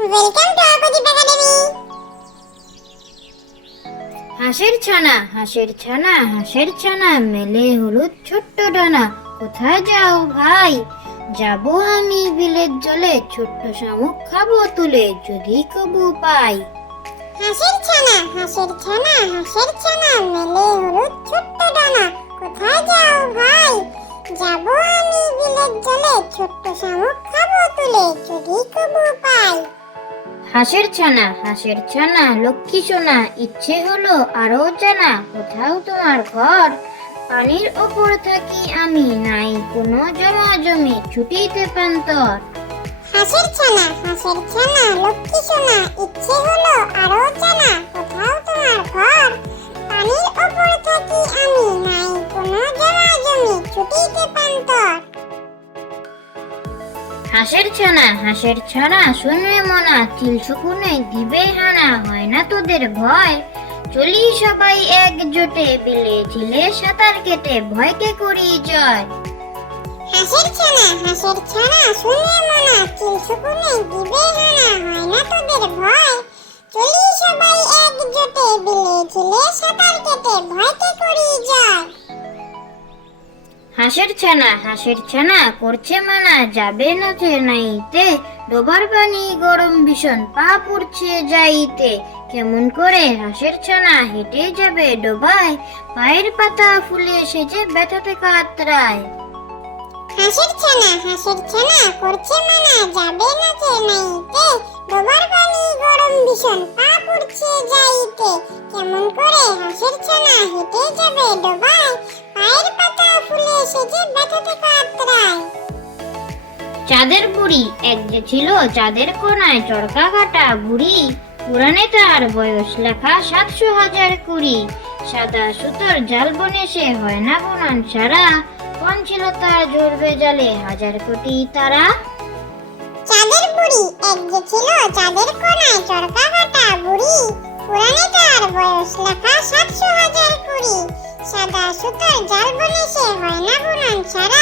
Welcome to our Pradeep Academy. হাঁসের ছানা হাঁসের ছানা হাঁসের ছানা মেলে হলুদ ছোট্ট ডানা, কোথায় যাও ভাই? যাবো আমি বিলের জলে, ছোট্ট শামুক খাবো তুলে যদি কবু পাই। হাঁসের ছানা হাঁসের ছানা হাঁসের ছানা মেলে হলুদ ছোট্ট ডানা, কোথায় যাও ভাই? যাবো আমি বিলের জলে, ছোট্ট শামুক খাবো তুলে যদি কবু পাই। হাঁসের ছানা লক্ষ্মী সোনা, ইচ্ছে হলো আরো জানা, কোথাও তোমার ঘর? পানির ওপর থাকি আমি, নাই কোনো জমা জমি, ছুটিতে প্রান্তর। হাঁসের ছানা লক্ষ্মী সোনা, ইচ্ছে হলো আরো জানা, কোথাও তোমার ঘর? পানির ওপর থাকি আমি, নাই কোনো জমা জমি, ছুটিতে প্রান্তর। হাঁসের ছানা শুনবে মনা, চিল শকুনে দিবে হানা, হয় না তোদের ভয়? চলি সবাই একজোটে, বিলে ঝিলে সাঁতার কেটে, ভয়কে করি জয়। হাঁসের ছানা শুনে মনা, চিল শকুনে দিবে হানা, হয় না তোদের ভয়? চলি সবাই একজোটে, বিলে ঝিলে সাঁতার কেটে, ভয়কে করি জয়। হাঁসের ছানা করছে মানা, যাবে না নাইতে, ডোবার পানি গরম ভীষণ, পা পুড়ছে যাইতে। কেমন করে হাঁসের ছানা হেঁটে যাবে ডোবায়, পায়ের পাতা ফুলে সেজে ব্যথাতে কাতরায়। হাঁসের ছানা করছে মানা, যাবে না নাইতে, ডোবার পানি গরম ভীষণ, পা পুড়ছে যাইতে। কেমন করে হাঁসের ছানা হেঁটে যাবে ডোবায়, পায়ের পাতা ফুলে সেজে ব্যথাতে কাতরায়। চাঁদের বুড়ি এক যে ছিল, চাঁদের কোনায় চরকা কাটা বুড়ি, পুরাণে তার বয়স লেখা 700,000 কুড়ি। সাদা সুতোর জাল বনে সে হয় না বুনন সারা, কোন ছিল তার জ্বলবে জালে 1,000 কোটি তারা। চাঁদের বুড়ি এক যে ছিল, চাঁদের কোনায় চরকা কাটা বুড়ি, পুরাণে তার বয়স লেখা 700,000 কুড়ি। সাদা সুতোর জাল বনে সে হয় না বুনন সারা,